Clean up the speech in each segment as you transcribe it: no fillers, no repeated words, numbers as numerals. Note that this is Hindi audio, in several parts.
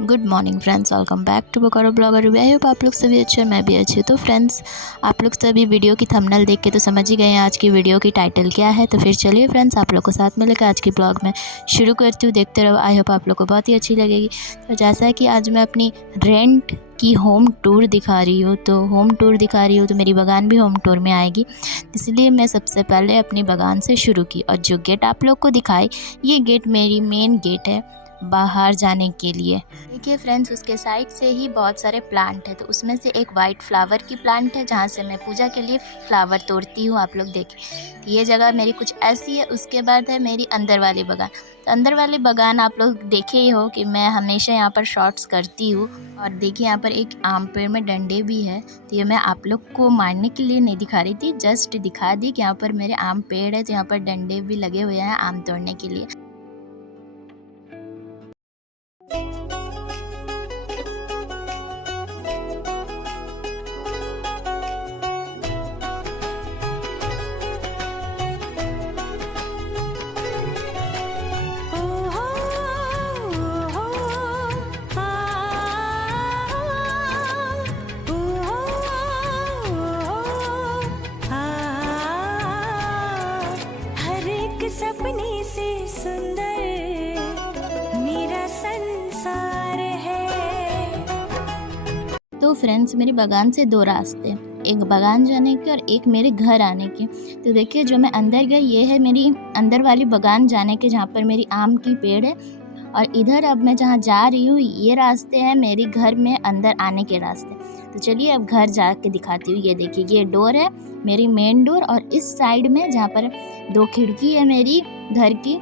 Good morning friends, welcome back to Bokaro blogger. I hope आप लोग सभी अच्छे, मैं भी अच्छी हूँ। तो फ्रेंड्स, आप लोग सभी वीडियो की थंबनेल देख के तो समझ ही गए हैं आज की वीडियो की टाइटल क्या है। तो फिर चलिए फ्रेंड्स, आप लोग को साथ में लेकर आज की ब्लॉग में शुरू करती हूँ। देखते रहो, आई होप आप लोग को बहुत ही अच्छी लगेगी। तो जैसा है कि आज मैं अपनी रेंट की होम टूर दिखा रही हूँ, तो होम टूर दिखा रही हूँ तो मेरी बगान भी होम टूर में आएगी। इसलिए मैं सबसे पहले अपनी बगान से शुरू की, और जो गेट आप लोग को दिखाई, ये गेट मेरी मेन गेट है बाहर जाने के लिए। देखिए फ्रेंड्स, उसके साइड से ही बहुत सारे प्लांट है, तो उसमें से एक वाइट फ्लावर की प्लांट है जहाँ से मैं पूजा के लिए फ्लावर तोड़ती हूँ। आप लोग देखिए, तो ये जगह मेरी कुछ ऐसी है। उसके बाद है मेरी अंदर वाली बगान। तो अंदर वाली बगान आप लोग देखे ही हो कि मैं हमेशा यहाँ पर शॉट्स करती हूँ। और देखिए, यहाँ पर एक आम पेड़ में डंडे भी है। तो ये मैं आप लोग को मारने के लिए नहीं दिखा रही थी, जस्ट दिखा दी कि यहाँ पर मेरे आम पेड़ है, तो यहाँ पर डंडे भी लगे हुए हैं आम तोड़ने के लिए। सपने से सुंदर मेरा संसार है। तो फ्रेंड्स, मेरी बगान से दो रास्ते, एक बगान जाने के और एक मेरे घर आने के। तो देखिए, जो मैं अंदर गई, ये है मेरी अंदर वाली बगान जाने के, जहाँ पर मेरी आम की पेड़ है। और इधर अब मैं जहाँ जा रही हूँ, ये रास्ते हैं मेरे घर में अंदर आने के रास्ते। तो चलिए अब घर जा के दिखाती हूँ। ये देखिए, ये डोर है मेरी मेन डोर, और इस साइड में जहाँ पर दो खिड़की है मेरी घर की।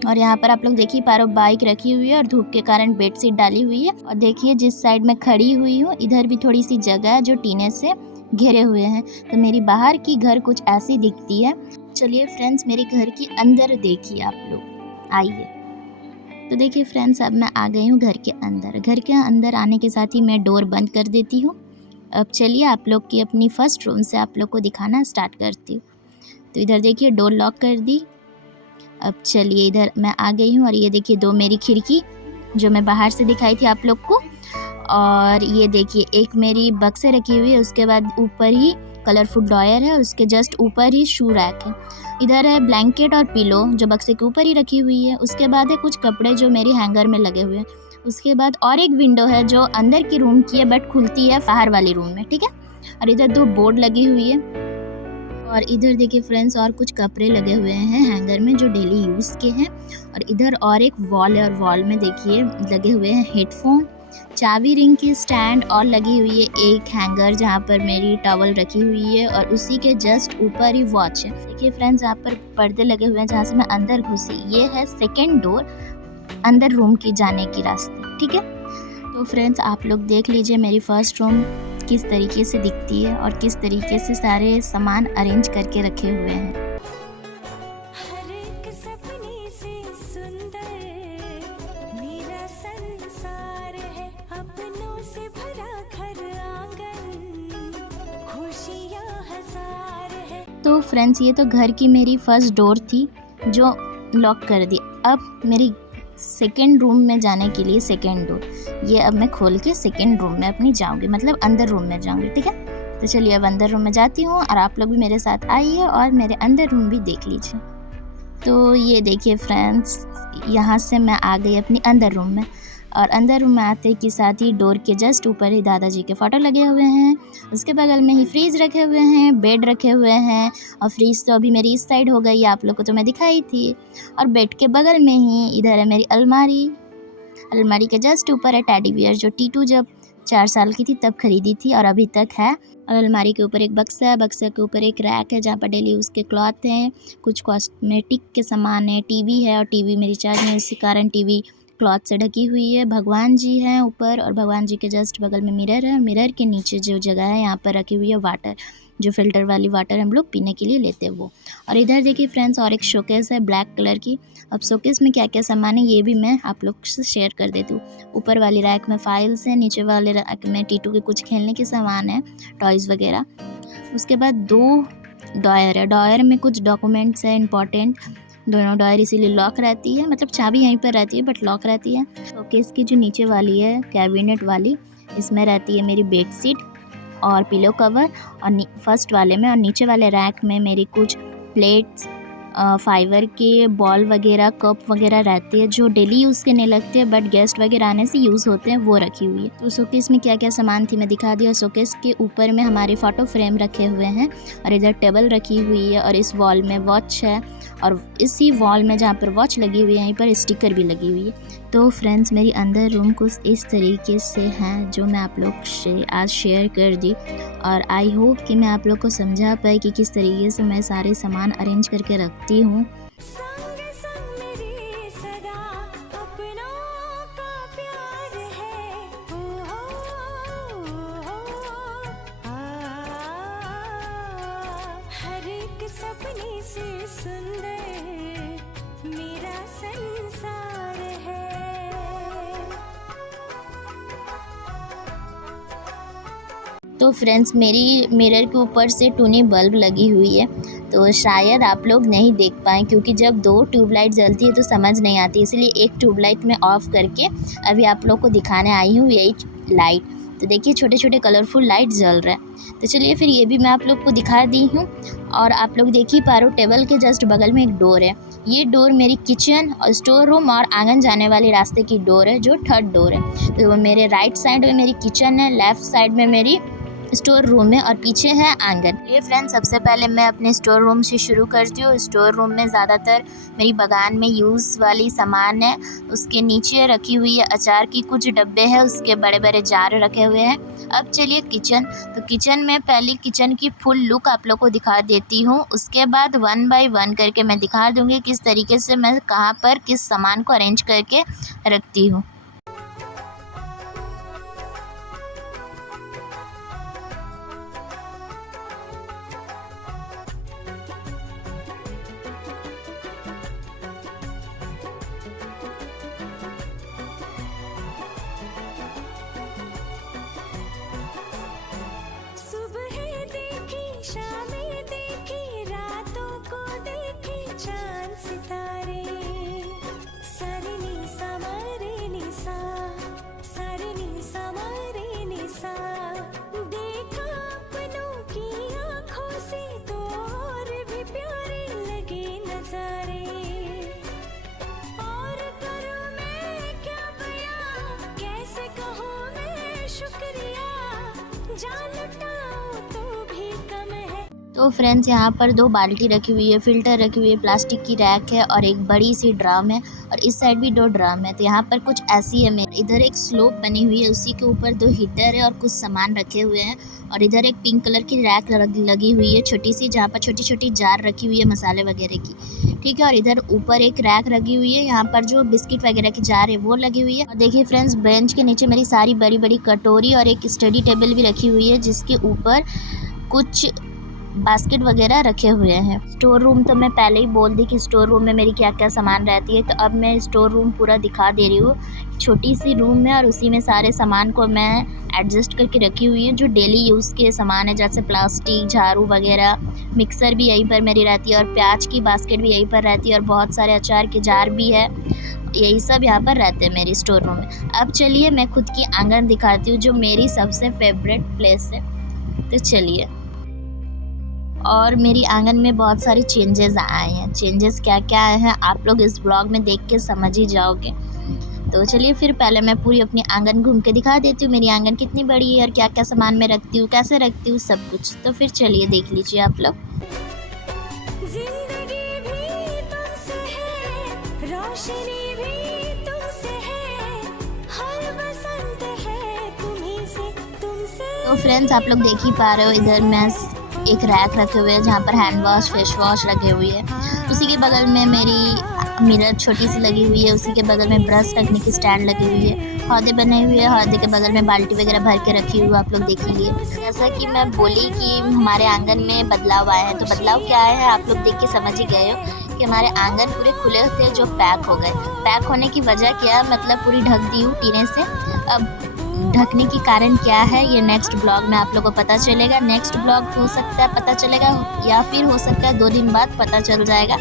और यहाँ पर आप लोग देखिए पा रहे हो, बाइक रखी हुई है और धूप के कारण बेडशीट डाली हुई है। और देखिए, जिस साइड में खड़ी हुई हूँ, इधर भी थोड़ी सी जगह है जो टीने से घिरे हुए हैं। तो मेरी बाहर की घर कुछ ऐसी दिखती है। चलिए फ्रेंड्स, मेरे घर की अंदर देखिए आप लोग, आइए। तो देखिए फ्रेंड्स, अब मैं आ गई हूँ घर के अंदर। घर के अंदर आने के साथ ही मैं डोर बंद कर देती हूँ। अब चलिए आप लोग की अपनी फर्स्ट रूम से आप लोग को दिखाना स्टार्ट करती हूँ। तो इधर देखिए, डोर लॉक कर दी। अब चलिए, इधर मैं आ गई हूँ, और ये देखिए दो मेरी खिड़की जो मैं बाहर से दिखाई थी आप लोग को। और ये देखिए, एक मेरी बक्से रखी हुई है, उसके बाद ऊपर ही कलरफुल ड्रॉयर है, और उसके जस्ट ऊपर ही शू रैक है। इधर है ब्लैंकेट और पिलो जो बक्से के ऊपर ही रखी हुई है। उसके बाद है कुछ कपड़े जो मेरी हैंगर में लगे हुए हैं। उसके बाद और एक विंडो है जो अंदर की रूम की है, बट खुलती है बाहर वाली रूम में, ठीक है। और इधर दो बोर्ड लगी हुई है। और इधर देखिए फ्रेंड्स, और कुछ कपड़े लगे हुए हैं हैंगर में जो डेली यूज़ के हैं। और इधर और एक वॉल है, और वॉल में देखिए लगे हुए हैं हेडफोन, चाबी रिंग की स्टैंड, और लगी हुई है एक हैंगर जहाँ पर मेरी टॉवल रखी हुई है। और उसी के जस्ट ऊपर ही वॉच है। देखिए फ्रेंड्स, यहाँ पर पर्दे लगे हुए हैं जहाँ से मैं अंदर घुसी। ये है सेकेंड डोर अंदर रूम की जाने की रास्ते, ठीक है। तो फ्रेंड्स, आप लोग देख लीजिए मेरी फर्स्ट रूम किस तरीके से दिखती है, और किस तरीके से सारे सामान अरेंज करके रखे हुए हैं। हर एक सपने से सुंदर मेरा संसार है। अपनों से भरा घर आंगन, खुशियाँ हजार है। तो फ्रेंड्स, ये तो घर की मेरी फर्स्ट डोर थी जो लॉक कर दी। अब मेरी सेकेंड रूम में जाने के लिए सेकेंड डोर, ये अब मैं खोल के सेकेंड रूम में अपनी जाऊंगी, मतलब अंदर रूम में जाऊंगी, ठीक है। तो चलिए अब अंदर रूम में जाती हूँ, और आप लोग भी मेरे साथ आइए और मेरे अंदर रूम भी देख लीजिए। तो ये देखिए फ्रेंड्स, यहाँ से मैं आ गई अपनी अंदर रूम में। और अंदर रूम में आते के साथ ही डोर के जस्ट ऊपर ही दादाजी के फ़ोटो लगे हुए हैं। उसके बगल में ही फ्रीज रखे हुए हैं, बेड रखे हुए हैं। और फ्रीज तो अभी मेरी इस साइड हो गई, आप लोग को तो मैं दिखाई थी। और बेड के बगल में ही इधर है मेरी अलमारी। अलमारी के जस्ट ऊपर है टेडी बियर, जो टीटू जब 4 साल की थी तब खरीदी थी और अभी तक है। और अलमारी के ऊपर एक बक्सा है, बक्से के ऊपर एक रैक है जहाँ पर डेली यूज़ के क्लॉथ हैं, कुछ कॉस्मेटिक के सामान है, टीवी है, और टीवी मेरी चार्ज में, इसी कारण टीवी क्लॉथ से ढकी हुई है। भगवान जी हैं ऊपर, और भगवान जी के जस्ट बगल में मिरर है, और मिरर के नीचे जो जगह है यहाँ पर रखी हुई है वाटर, जो फ़िल्टर वाली वाटर हम लोग पीने के लिए लेते हैं वो। और इधर देखिए फ्रेंड्स, और एक शोकेस है ब्लैक कलर की। अब शोकेस में क्या क्या सामान है ये भी मैं आप लोग से शेयर कर देती हूँ। ऊपर वाली रैक में फाइल्स हैं, नीचे वाले रैक में टीटू के कुछ खेलने के सामान है, टॉयज़ वगैरह। उसके बाद 2 ड्रॉयर है, ड्रॉयर में कुछ डॉक्यूमेंट्स है इंपॉर्टेंट। दोनों डॉयर इसीलिए लॉक रहती है, मतलब चाबी यहीं पर रहती है बट लॉक रहती है। शोकेस की जो नीचे वाली है कैबिनेट वाली, इसमें रहती है मेरी बेडशीट और पिलो कवर, और फर्स्ट वाले में और नीचे वाले रैक में मेरी कुछ प्लेट्स, फाइबर के बॉल वगैरह, कप वगैरह रहती है जो डेली यूज़ के नहीं लगते हैं बट गेस्ट वगैरह आने से यूज़ होते हैं, वो रखी हुई है। तो शोकेस में क्या क्या सामान थी मैं दिखा दी। और शोकेस के ऊपर में हमारे फ़ोटो फ्रेम रखे हुए हैं और इधर टेबल रखी हुई है और इस वॉल में वॉच है और इसी वॉल में जहाँ पर वॉच लगी हुई है यहीं पर स्टिकर भी लगी हुई है। तो फ्रेंड्स मेरी अंदर रूम कुछ इस तरीके से हैं जो मैं आप लोग से आज शेयर कर दी, और आई होप कि मैं आप लोग को समझा पाई कि किस तरीके से मैं सारे सामान अरेंज करके रखती हूँ। संग संग मेरी सदा अपनों का प्यार है। ओ हो हर एक सपने से सुंदर मेरा संसार है। तो फ्रेंड्स मेरी मिरर के ऊपर से टूनी बल्ब लगी हुई है, तो शायद आप लोग नहीं देख पाएँ क्योंकि जब 2 ट्यूबलाइट जलती है तो समझ नहीं आती, इसलिए एक ट्यूबलाइट मैं ऑफ़ करके अभी आप लोग को दिखाने आई हूँ यही लाइट। तो देखिए छोटे छोटे कलरफुल लाइट जल रहा है। तो चलिए फिर ये भी मैं आप लोग को दिखा दी हूँ। और आप लोग देख ही पा रहे हो टेबल के जस्ट बगल में एक डोर है, ये डोर मेरी किचन और स्टोर रूम और आंगन जाने वाले रास्ते की डोर है जो 3rd डोर है। तो मेरे राइट साइड में मेरी किचन है, लेफ़्ट साइड में मेरी स्टोर रूम है और पीछे है आंगन। ये फ्रेंड्स सबसे पहले मैं अपने स्टोर रूम से शुरू करती हूँ। स्टोर रूम में ज़्यादातर मेरी बगान में यूज़ वाली सामान है। उसके नीचे रखी हुई है अचार की कुछ डब्बे हैं, उसके बड़े बड़े जार रखे हुए हैं। अब चलिए किचन। तो किचन में पहले किचन की फुल लुक आप लोग को दिखा देती हूँ, उसके बाद 1 बाय 1 करके मैं दिखा दूँगी किस तरीके से मैं कहाँ पर किस सामान को अरेंज करके रखती हूँ। सुबह देखी, शामें देखी, रातों को देखे चांद सितारे। सरनी समारे निसा, सरनी समारे निसा। देखा अपनों की आँखों से तो और भी प्यारे लगे नजारे। और करूँ मैं क्या बयां, कैसे कहूँ मैं शुक्रिया, जान लुटाऊं तो भी कम है। तो फ्रेंड्स यहाँ पर 2 बाल्टी रखी हुई है, फ़िल्टर रखी हुई है, प्लास्टिक की रैक है और एक बड़ी सी ड्रम है और इस साइड भी 2 ड्रम है। तो यहाँ पर कुछ ऐसी है मेरे, इधर एक स्लोप बनी हुई है, उसी के ऊपर 2 हीटर है और कुछ सामान रखे हुए हैं। और इधर एक पिंक कलर की रैक लगी हुई है छोटी सी, जहाँ पर छोटी छोटी जार रखी हुई है मसाले वगैरह की, ठीक है। और इधर ऊपर एक रैक लगी हुई है, यहाँ पर जो बिस्किट वगैरह की जार है वो लगी हुई है। और देखिए फ्रेंड्स बेंच के नीचे मेरी सारी बड़ी बड़ी कटोरी और एक स्टडी टेबल भी रखी हुई है जिसके ऊपर कुछ बास्केट वगैरह रखे हुए हैं। स्टोर रूम तो मैं पहले ही बोल दी कि स्टोर रूम में मेरी क्या क्या सामान रहती है, तो अब मैं स्टोर रूम पूरा दिखा दे रही हूँ। छोटी सी रूम है और उसी में सारे सामान को मैं एडजस्ट करके रखी हुई है जो डेली यूज़ के सामान है, जैसे प्लास्टिक, झाड़ू वगैरह। मिक्सर भी यहीं पर मेरी रहती है और प्याज की बास्केट भी यहीं पर रहती है और बहुत सारे अचार के जार भी है। यही सब यहाँ पर रहते हैं मेरी स्टोर रूम में। अब चलिए मैं खुद की आंगन दिखाती हूँ जो मेरी सबसे फेवरेट प्लेस है। तो चलिए, और मेरी आंगन में बहुत सारे चेंजेस आए हैं। चेंजेस क्या क्या आए हैं आप लोग इस ब्लॉग में देख के समझ ही जाओगे। तो चलिए फिर पहले मैं पूरी अपनी आंगन घूम के दिखा देती हूँ मेरी आंगन कितनी बड़ी है और क्या क्या सामान मैं रखती हूँ, कैसे रखती हूँ, सब कुछ। तो फिर चलिए देख लीजिए आप लोग। जिंदगी भी तुमसे है, रोशनी भी तुमसे है, हर बसंत है तुम्हीं से, तुमसे। तो फ्रेंड्स आप लोग देख ही पा रहे हो, इधर मैं एक रैक रखे हुए हैं जहाँ पर हैंड वॉश, फेस वॉश रखे हुए हैं। उसी के बगल में मेरी मिरर छोटी सी लगी हुई है, उसी के बगल में ब्रश रखने की स्टैंड लगी हुई है। हौदे बने हुए हैं, हौदे के बगल में बाल्टी वगैरह भर के रखी हुई है, आप लोग देखेंगे। जैसा कि मैं बोली कि हमारे आंगन में बदलाव आए हैं, तो बदलाव क्या आए हैं आप लोग देख के समझ ही गए हो कि हमारे आंगन पूरे खुले थे जो पैक हो गए। पैक होने की वजह क्या, मतलब पूरी ढक दी हूँ टीने से। अब ढकने की कारण क्या है ये नेक्स्ट ब्लॉग में आप लोगों को पता चलेगा। नेक्स्ट ब्लॉग हो सकता है पता चलेगा या फिर हो सकता है 2 दिन बाद पता चल जाएगा।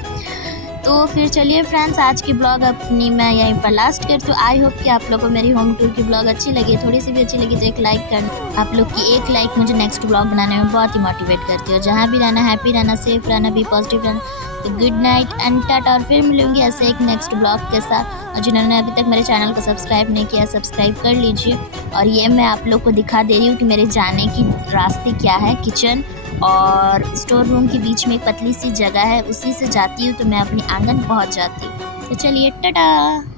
तो फिर चलिए फ्रेंड्स, आज की ब्लॉग अपनी मैं यहीं पर लास्ट करती हूँ। आई होप कि आप लोगों को मेरी होम टूर की ब्लॉग अच्छी लगी, थोड़ी सी भी अच्छी लगी तो एक लाइक कर। आप लोग की एक लाइक मुझे नेक्स्ट ब्लॉग बनाने में बहुत ही मोटिवेट करती है। और जहाँ भी रहना, हैप्पी रहना, सेफ रहना, बी पॉजिटिव रहना। तो गुड नाइट एंड टाटा, और फिर मिलूंगी ऐसे एक नेक्स्ट ब्लॉग के साथ। और जिन्होंने अभी तक मेरे चैनल को सब्सक्राइब नहीं किया, सब्सक्राइब कर लीजिए। और ये मैं आप लोग को दिखा दे रही हूँ कि मेरे जाने की रास्ते क्या है। किचन और स्टोर रूम के बीच में एक पतली सी जगह है, उसी से जाती हूँ तो मैं अपनी आंगन पहुँच जाती हूँ। तो चलिए टाटा।